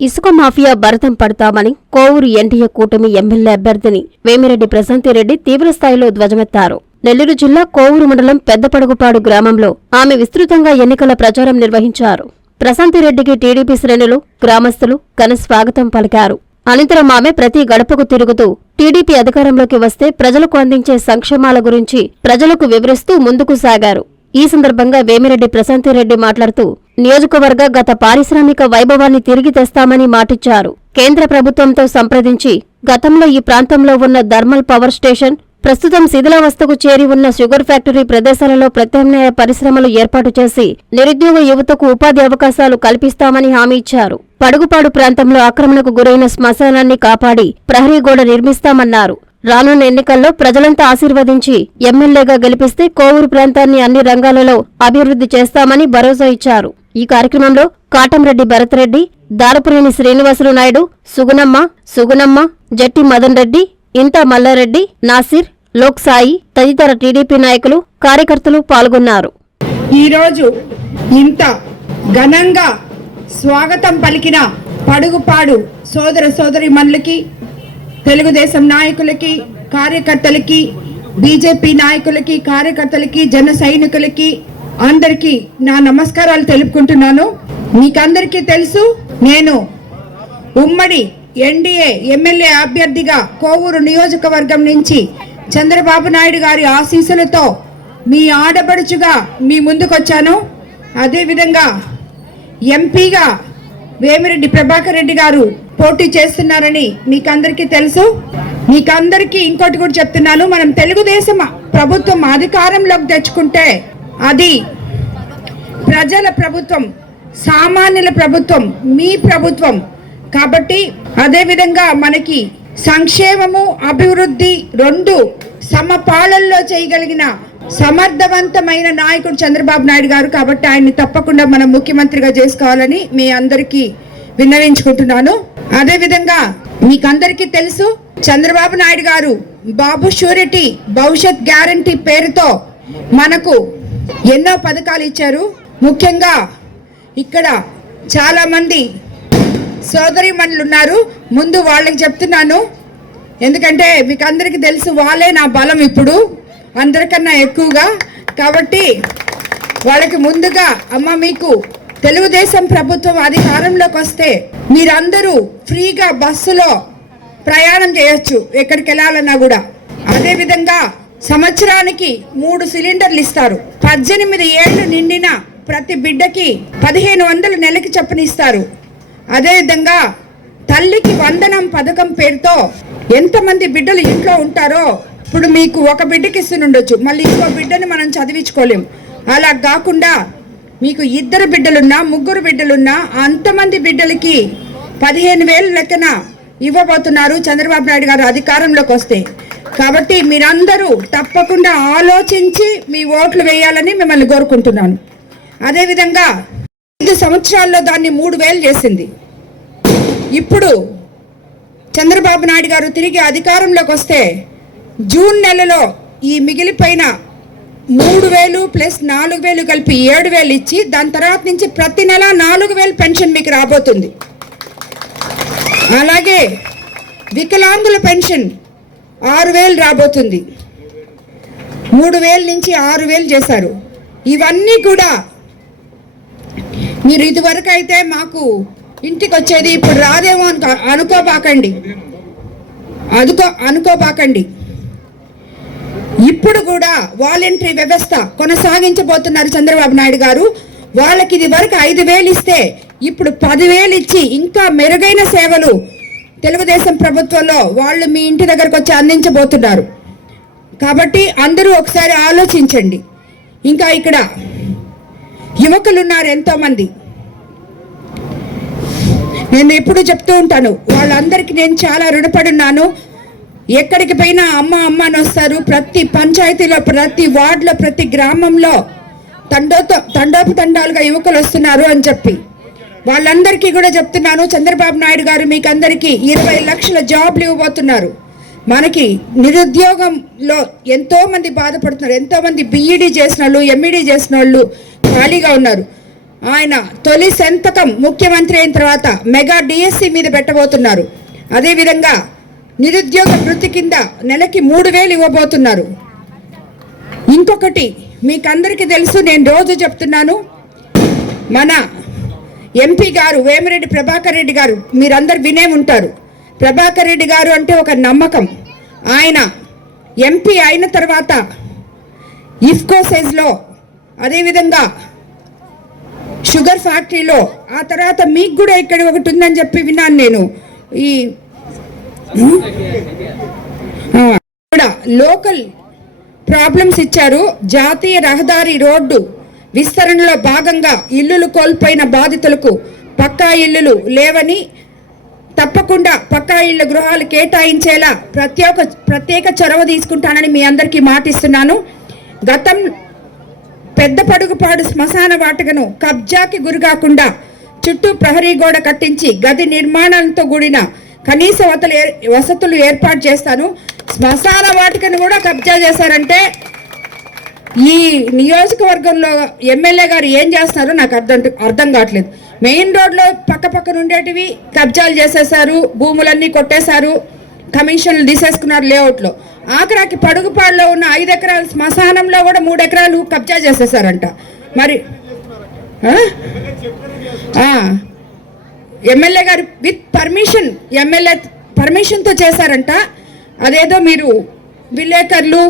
ఇసుక మాఫియా భరతం పడతామని కోవూరు ఎన్డీఏ కూటమి ఎమ్మెల్యే అభ్యర్థిని వేమిరెడ్డి ప్రశాంతిరెడ్డి తీవ్రస్థాయిలో ధ్వజమెత్తారు. నెల్లూరు జిల్లా కోవూరు మండలం పెద్దపడుగుపాడు గ్రామంలో ఆమె విస్తృతంగా ఎన్నికల ప్రచారం నిర్వహించారు. ప్రశాంతిరెడ్డికి టీడీపీ శ్రేణులు గ్రామస్తులు ఘన స్వాగతం పలికారు. అనంతరం ఆమె ప్రతి గడపకు తిరుగుతూ టీడీపీ అధికారంలోకి వస్తే ప్రజలకు అందించే సంక్షేమాల గురించి ప్రజలకు వివరిస్తూ ముందుకు సాగారు. ఈ సందర్భంగా వేమిరెడ్డి ప్రశాంతిరెడ్డి మాట్లాడుతూ నియోజకవర్గ గత పారిశ్రామిక వైభవాన్ని తిరిగి తెస్తామని మాటిచ్చారు. కేంద్ర ప్రభుత్వంతో సంప్రదించి గతంలో ఈ ప్రాంతంలో ఉన్న థర్మల్ పవర్ స్టేషన్ ప్రస్తుతం శిథిలావస్థకు చేరి ఉన్న షుగర్ ఫ్యాక్టరీ ప్రదేశాలలో ప్రత్యామ్నాయ పరిశ్రమలు ఏర్పాటు చేసి నిరుద్యోగ యువతకు ఉపాధి అవకాశాలు కల్పిస్తామని హామీ ఇచ్చారు. పడుగుపాడు ప్రాంతంలో ఆక్రమణకు గురైన శ్మశానాన్ని కాపాడి ప్రహరీ గోడ నిర్మిస్తామన్నారు. రానున్న ఎన్నికల్లో ప్రజలంతా ఆశీర్వదించి ఎమ్మెల్యేగా గెలిపిస్తే కోవూరు ప్రాంతాన్ని అన్ని రంగాలలో అభివృద్ధి చేస్తామని భరోసా ఇచ్చారు. ఈ కార్యక్రమంలో కాటంరెడ్డి భరత్రెడ్డి దారపురేని శ్రీనివాసులు నాయుడు సుగుణమ్మ సుగుణమ్మ జట్టి మదన్ రెడ్డి ఇంతా మల్లారెడ్డి నాసిర్ లోక్సాయి తదితర టీడీపీ నాయకులు కార్యకర్తలు పాల్గొన్నారు. ఈరోజు ఇంత ఘనంగా స్వాగతం పలికిన పడుగుపాడు సోదర సోదరి మనులకి తెలుగుదేశం నాయకులకి కార్యకర్తలకి బీజేపీ నాయకులకి కార్యకర్తలకి జన సైనికులకి అందరికీ నా నమస్కారాలు తెలుపుకుంటున్నాను. మీకందరికీ తెలుసు నేను ఉమ్మడి ఎన్డీఏ ఎమ్మెల్యే అభ్యర్థిగా కోవూరు నియోజకవర్గం నుంచి చంద్రబాబు నాయుడు గారి ఆశీస్సులతో మీ ఆడపడుచుగా మీ ముందుకొచ్చాను. అదేవిధంగా ఎంపీగా వేమిరెడ్డి ప్రభాకర్ రెడ్డి గారు పోటీ చేస్తున్నారని మీకందరికీ తెలుసు. మీకందరికీ ఇంకోటి కూడా చెప్తున్నాను. మనం తెలుగుదేశం ప్రభుత్వం అధికారంలోకి తెచ్చుకుంటే అది ప్రజల ప్రభుత్వం సామాన్యుల ప్రభుత్వం మీ ప్రభుత్వం. కాబట్టి అదేవిధంగా మనకి సంక్షేమము అభివృద్ధి రెండు సమపాలల్లో చేయగలిగిన సమర్థవంతమైన నాయకుడు చంద్రబాబు నాయుడు గారు కాబట్టి ఆయన్ని తప్పకుండా మనం ముఖ్యమంత్రిగా చేసుకోవాలని మీ అందరికీ విన్నవించుకుంటున్నాను. అదేవిధంగా మీకందరికీ తెలుసు చంద్రబాబు నాయుడు గారు బాబు షూరిటీ భవిష్యత్ గ్యారంటీ పేరుతో మనకు ఎన్నో పథకాలు ఇచ్చారు. ముఖ్యంగా ఇక్కడ చాలా మంది సోదరిమణులు ఉన్నారు. ముందు వాళ్ళకి చెప్తున్నాను. ఎందుకంటే మీకు అందరికీ తెలుసు వాళ్ళే నా బలం ఇప్పుడు. అందరికన్నా ఎక్కువగా. కాబట్టి వాళ్ళకి ముందుగా అమ్మ మీకు తెలుగుదేశం ప్రభుత్వం అధికారంలోకి వస్తే మీరందరూ ఫ్రీగా బస్సులో ప్రయాణం చేయొచ్చు ఎక్కడికి వెళ్ళాలన్నా కూడా. అదేవిధంగా సంవత్సరానికి మూడు సిలిండర్లు ఇస్తారు. పద్దెనిమిది ఏళ్ళు నిండిన ప్రతి బిడ్డకి పదిహేను వందలు నెలకి చొప్పునిస్తారు అదేవిధంగా తల్లికి వందనం పథకం పేరుతో ఎంతమంది బిడ్డలు ఇంట్లో ఉంటారో ఇప్పుడు మీకు ఒక బిడ్డకి ఇస్తుండొచ్చు మళ్ళీ ఇంకో బిడ్డని మనం చదివించుకోలేం. అలా కాకుండా మీకు ఇద్దరు బిడ్డలున్నా ముగ్గురు బిడ్డలున్నా అంతమంది బిడ్డలకి పదిహేను వేలు లెక్కన ఇవ్వబోతున్నారు చంద్రబాబు నాయుడు గారు అధికారంలోకి వస్తే. కాబట్టి మీరందరూ తప్పకుండా ఆలోచించి మీ ఓట్లు వేయాలని మిమ్మల్ని కోరుకుంటున్నాను. అదేవిధంగా ఐదు సంవత్సరాల్లో దాన్ని మూడు వేలు చేసింది. ఇప్పుడు చంద్రబాబు నాయుడు గారు తిరిగి అధికారంలోకి వస్తే జూన్ నెలలో ఈ మిగిలిపోయిన మూడు వేలు ప్లస్ నాలుగు వేలు కలిపి ఏడు వేలు ఇచ్చి దాని తర్వాత నుంచి ప్రతి నెల నాలుగు వేలు పెన్షన్ మీకు రాబోతుంది. అలాగే వికలాంగుల పెన్షన్ ఆరు వేలు రాబోతుంది. మూడు వేల నుంచి ఆరు వేలు చేశారు. ఇవన్నీ కూడా మీరు ఇదివరకు అయితే మాకు ఇంటికి వచ్చేది ఇప్పుడు రాదేమో అనుకో అనుకోబాకండి. అనుకో అనుకోబాకండి. ఇప్పుడు కూడా వాలంటరీ వ్యవస్థ కొనసాగించబోతున్నారు చంద్రబాబు నాయుడు గారు. వాళ్ళకి ఇది వరకు ఐదు వేలు ఇస్తే ఇప్పుడు పదివేలు ఇచ్చి ఇంకా మెరుగైన సేవలు తెలుగుదేశం ప్రభుత్వంలో వాళ్ళు మీ ఇంటి దగ్గరకు వచ్చి అందించబోతున్నారు. కాబట్టి అందరూ ఒకసారి ఆలోచించండి. ఇంకా ఇక్కడ యువకులు ఉన్నారు ఎంతోమంది. నేను ఎప్పుడు చెప్తూ ఉంటాను వాళ్ళందరికీ నేను చాలా రుణపడున్నాను. ఎక్కడికి పోయినా అమ్మ అమ్మ అని వస్తారు. ప్రతి పంచాయతీలో ప్రతి వార్డులో ప్రతి గ్రామంలో తండోతో తండోపు తండాలుగా యువకులు వస్తున్నారు అని చెప్పి. వాళ్ళందరికీ కూడా చెప్తున్నాను చంద్రబాబు నాయుడు గారు మీకు అందరికీ ఇరవై లక్షల జాబ్లు ఇవ్వబోతున్నారు. మనకి నిరుద్యోగంలో ఎంతో మంది బాధపడుతున్నారు ఎంతో మంది బీఈడీ చేసిన వాళ్ళు ఎంఈడి చేసిన వాళ్ళు ఖాళీగా ఉన్నారు. ఆయన తొలి సంతకం ముఖ్యమంత్రి అయిన తర్వాత మెగా డిఎస్సి మీద పెట్టబోతున్నారు. అదేవిధంగా నిరుద్యోగ వృత్తి కింద నెలకి మూడు వేలు ఇవ్వబోతున్నారు. ఇంకొకటి మీకందరికీ తెలుసు నేను రోజు చెప్తున్నాను. మన ఎంపీ గారు వేమిరెడ్డి ప్రభాకర్ రెడ్డి గారు మీరందరు వినే ఉంటారు. ప్రభాకర్ రెడ్డి గారు అంటే ఒక నమ్మకం. ఆయన ఎంపీ అయిన తర్వాత ఇఫ్కో సైజ్లో అదేవిధంగా షుగర్ ఫ్యాక్టరీలో ఆ తర్వాత మీకు కూడా ఇక్కడ ఒకటి ఉందని చెప్పి విన్నాను నేను. ఈ లోకల్ ప్రాబ్లమ్స్ ఇచ్చారు. జాతీయ రహదారి రోడ్డు విస్తరణలో భాగంగా ఇల్లులు కోల్పోయిన బాధితులకు పక్కా ఇల్లులు లేవని తప్పకుండా పక్కా ఇళ్ళ గృహాలు కేటాయించేలా ప్రత్యేక ప్రత్యేక చొరవ తీసుకుంటానని మీ అందరికీ మాటిస్తున్నాను. గతం పెద్ద పడుగుపాడు శ్మశాన వాటకను కబ్జాకి గురికాకుండా చుట్టూ ప్రహరీ గోడ కట్టించి గది నిర్మాణంతో కూడిన కనీస వతలు ఏ- వసతులు ఏర్పాటు చేస్తాను. శ్మశాన వాటికను కూడా కబ్జా చేశారంటే ఈ నియోజకవర్గంలో ఎమ్మెల్యే గారు ఏం చేస్తున్నారో నాకు అర్థం అర్థం కావట్లేదు. మెయిన్ రోడ్లో పక్క పక్కన ఉండేటివి కబ్జాలు చేసేసారు భూములన్నీ కొట్టేశారు కమిషన్లు తీసేసుకున్నారు లేఅవుట్లో. ఆఖరాకి పడుగుపాడులో ఉన్న ఐదు ఎకరాల శ్మశానంలో కూడా మూడు ఎకరాలు కబ్జా చేసేసారంట మరి ఎమ్మెల్యే గారు విత్ పర్మిషన్ ఎమ్మెల్యే పర్మిషన్తో చేశారంట. అదేదో మీరు విలేకరులు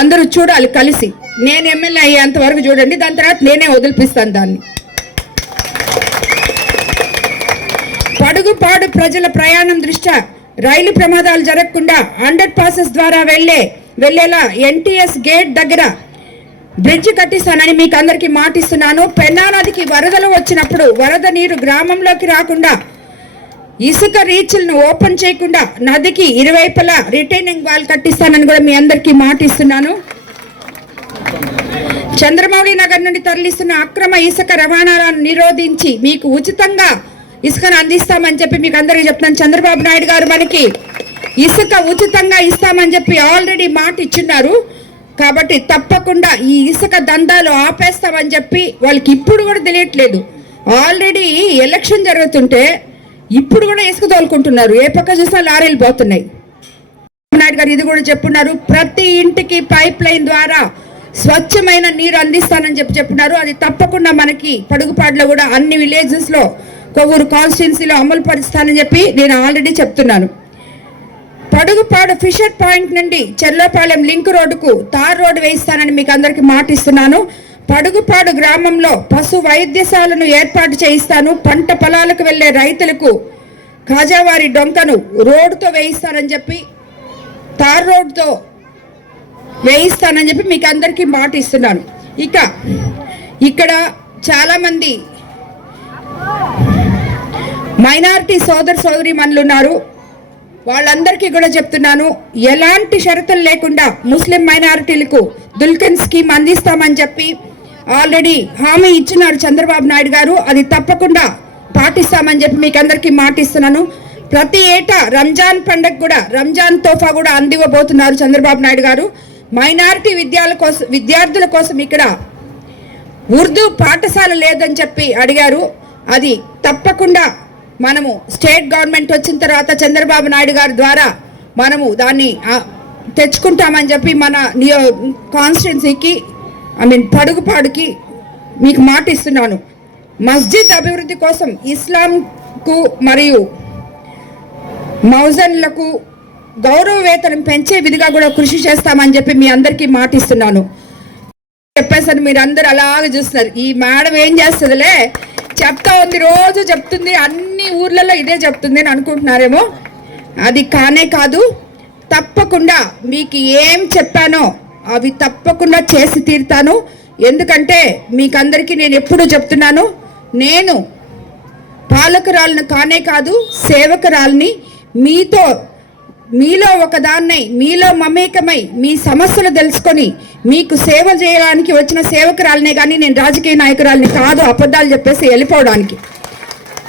అందరూ చూడాలి కలిసి. నేను ఎమ్మెల్యే అయ్యేంత వరకు చూడండి దాని తర్వాత నేనే వదిలిపిస్తాను దాన్ని. పడుగుపాడు ప్రజల ప్రయాణం దృష్ట్యా రైలు ప్రమాదాలు జరగకుండా అండర్ పాసెస్ ద్వారా వెళ్ళే వెళ్ళేలా ఎన్టీఎస్ గేట్ దగ్గర బ్రిడ్జ్ కట్టిస్తానని మీకు అందరికీ మాటిస్తున్నాను. పెన్నా నదికి వరదలు వచ్చినప్పుడు వరద నీరు గ్రామంలోకి రాకుండా ఇసుక రీచ్లను ఓపెన్ చేయకుండా నదికి ఇరువైపులా రిటైనింగ్ వాల్ కట్టిస్తానని కూడా మీ అందరికీ మాటిస్తున్నాను. చంద్రమౌళి నగర్ నుండి తరలిస్తున్న అక్రమ ఇసుక రవాణాలను నిరోధించి మీకు ఉచితంగా ఇసుకను అందిస్తామని చెప్పి మీకు అందరికీ చెప్తున్నాను. చంద్రబాబు నాయుడు గారు మనకి ఇసుక ఉచితంగా ఇస్తామని చెప్పి ఆల్రెడీ మాట ఇచ్చున్నారు కాబట్టి తప్పకుండా ఈ ఇసుక దందాలు ఆపేస్తామని చెప్పి వాళ్ళకి ఇప్పుడు కూడా తెలియట్లేదు. ఆల్రెడీ ఎలక్షన్ జరుగుతుంటే ఇప్పుడు కూడా ఇసుక తోలుకుంటున్నారు. ఏ పక్క చూసినా లారీలు పోతున్నాయి. నాయుడు గారు ఇది కూడా చెప్పున్నారు. ప్రతి ఇంటికి పైప్ లైన్ ద్వారా స్వచ్ఛమైన నీరు అందిస్తానని చెప్పి చెప్పున్నారు. అది తప్పకుండా మనకి పడుగుపాడులో కూడా అన్ని విలేజెస్లో కొవ్వూరు కాన్స్టిట్యున్సీలో అమలు పరుస్తానని చెప్పి నేను ఆల్రెడీ చెప్తున్నాను. పడుగుపాడు ఫిషర్ పాయింట్ నుండి చెర్లపాలెం లింక్ రోడ్డుకు తార్ రోడ్డు వేయిస్తానని మీకు అందరికి మాటిస్తున్నాను. పడుగుపాడు గ్రామంలో పశు వైద్యశాలను ఏర్పాటు చేయిస్తాను. పంట పొలాలకు వెళ్ళే రైతులకు కాజావారి డొంకను రోడ్డుతో వేయిస్తానని చెప్పి తార్ రోడ్తో వేయిస్తానని చెప్పి మీకు అందరికీ మాట ఇస్తున్నాను ఇక ఇక్కడ చాలామంది మైనారిటీ సోదర సోదరి ఉన్నారు. వాళ్ళందరికీ కూడా చెప్తున్నాను ఎలాంటి షరతులు లేకుండా ముస్లిం మైనారిటీలకు దుల్కన్ స్కీమ్ అందిస్తామని చెప్పి ఆల్రెడీ హామీ ఇచ్చినారు చంద్రబాబు నాయుడు గారు. అది తప్పకుండా పాటిస్తామని చెప్పి మీకు అందరికీ మాటిస్తున్నాను. ప్రతి ఏటా రంజాన్ పండగ కూడా రంజాన్ తోఫా కూడా అందివ్వబోతున్నారు చంద్రబాబు నాయుడు గారు. మైనారిటీ విద్యాల కోసం విద్యార్థుల కోసం ఇక్కడ ఉర్దూ పాఠశాల లేదని చెప్పి అడిగారు. అది తప్పకుండా మనము స్టేట్ గవర్నమెంట్ వచ్చిన తర్వాత చంద్రబాబు నాయుడు గారి ద్వారా మనము దాన్ని తెచ్చుకుంటామని చెప్పి మన నియో కాన్స్టిట్యున్సీకి ఐ మీన్ పడుగుపాడుకి మీకు మాట ఇస్తున్నాను మస్జిద్ అభివృద్ధి కోసం ఇస్లాంకు మరియు మౌజన్లకు గౌరవ వేతనం పెంచే విధిగా కూడా కృషి చేస్తామని చెప్పి మీ అందరికీ మాట ఇస్తున్నాను చెప్పేసాను మీరు అందరు అలాగే చూస్తున్నారు. ఈ మేడం ఏం చేస్తుందిలే? చెప్తా ఉంది రోజు చెప్తుంది అన్ని ఊర్లలో ఇదే చెప్తుంది అని అనుకుంటున్నారేమో? అది కానే కాదు తప్పకుండా మీకు ఏం చెప్పానో అవి తప్పకుండా చేసి తీరుతాను. ఎందుకంటే మీకందరికీ నేను ఎప్పుడూ చెప్తున్నాను నేను పాలకురాలను కానే కాదు సేవకురాలని మీతో మీలో ఒకదాన్నై మీలో మమేకమై మీ సమస్యలు తెలుసుకొని మీకు సేవ చేయడానికి వచ్చిన సేవకురాలనే కానీ నేను రాజకీయ నాయకురాలని కాదు అబద్ధాలు చెప్పేసి వెళ్ళిపోవడానికి.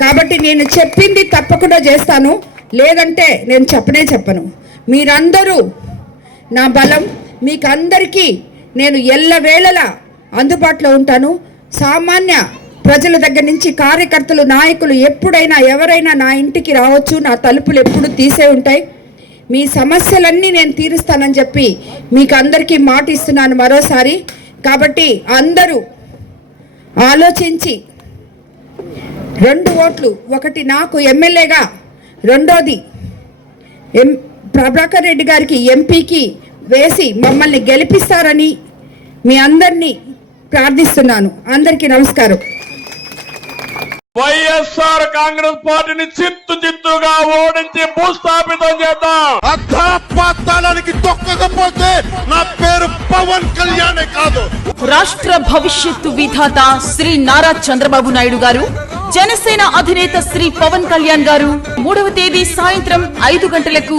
కాబట్టి నేను చెప్పింది తప్పకుండా చేస్తాను. లేదంటే నేను చెప్పనే చెప్పను. మీరందరూ నా బలం మీకు అందరికీ నేను ఎల్లవేళలా అందుబాటులో ఉంటాను. సామాన్య ప్రజల దగ్గర నుంచి కార్యకర్తలు నాయకులు ఎప్పుడైనా ఎవరైనా నా ఇంటికి రావచ్చు నా తలుపులు ఎప్పుడు తీసే ఉంటాయి. మీ సమస్యలన్నీ నేను తీరుస్తానని చెప్పి మీకు అందరికీ మాట ఇస్తున్నాను మరోసారి. కాబట్టి అందరూ ఆలోచించి రెండు ఓట్లు. ఒకటి నాకు ఎమ్మెల్యేగా రెండోది ఎం ప్రభాకర్ రెడ్డి గారికి ఎంపీకి వేసి మమ్మల్ని గెలిపిస్తారని మీ అందరినీ ప్రార్థిస్తున్నాను. అందరికీ నమస్కారం. వైఎస్ఆర్ కాంగ్రెస్ పార్టీని చిత్తు చిత్తుగా ఓడించి భూస్థాపితం చేద్దాం. తొక్కకపోతే నా పేరు పవన్ కళ్యాణే కాదు. రాష్ట్ర భవిష్యత్తు విధాత శ్రీ నారా చంద్రబాబు నాయుడు గారు జనసేన అధినేత శ్రీ పవన్ కళ్యాణ్ గారు మూడవ తేదీ సాయంత్రం ఐదు గంటలకు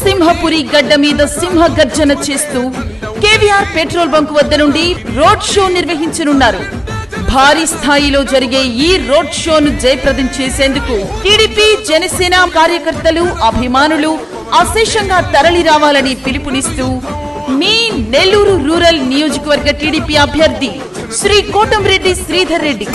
సింహపురి గడ్డ మీద సింహ గర్జన చేస్తూ కేవీఆర్ పెట్రోల్ బంక్ వద్ద నుండి రోడ్ షో నిర్వహించనున్నారు. భారీ స్థాయిలో జరిగే ఈ రోడ్ షోను జయప్రదం చేసేందుకు టీడీపీ జనసేన కార్యకర్తలు అభిమానులు అశేషంగా తరలి రావాలని పిలుపునిస్తూ మీ నెల్లూరు రూరల్ నియోజకవర్గ టీడీపీ అభ్యర్థి శ్రీ కోటంరెడ్డి శ్రీధర్ రెడ్డి.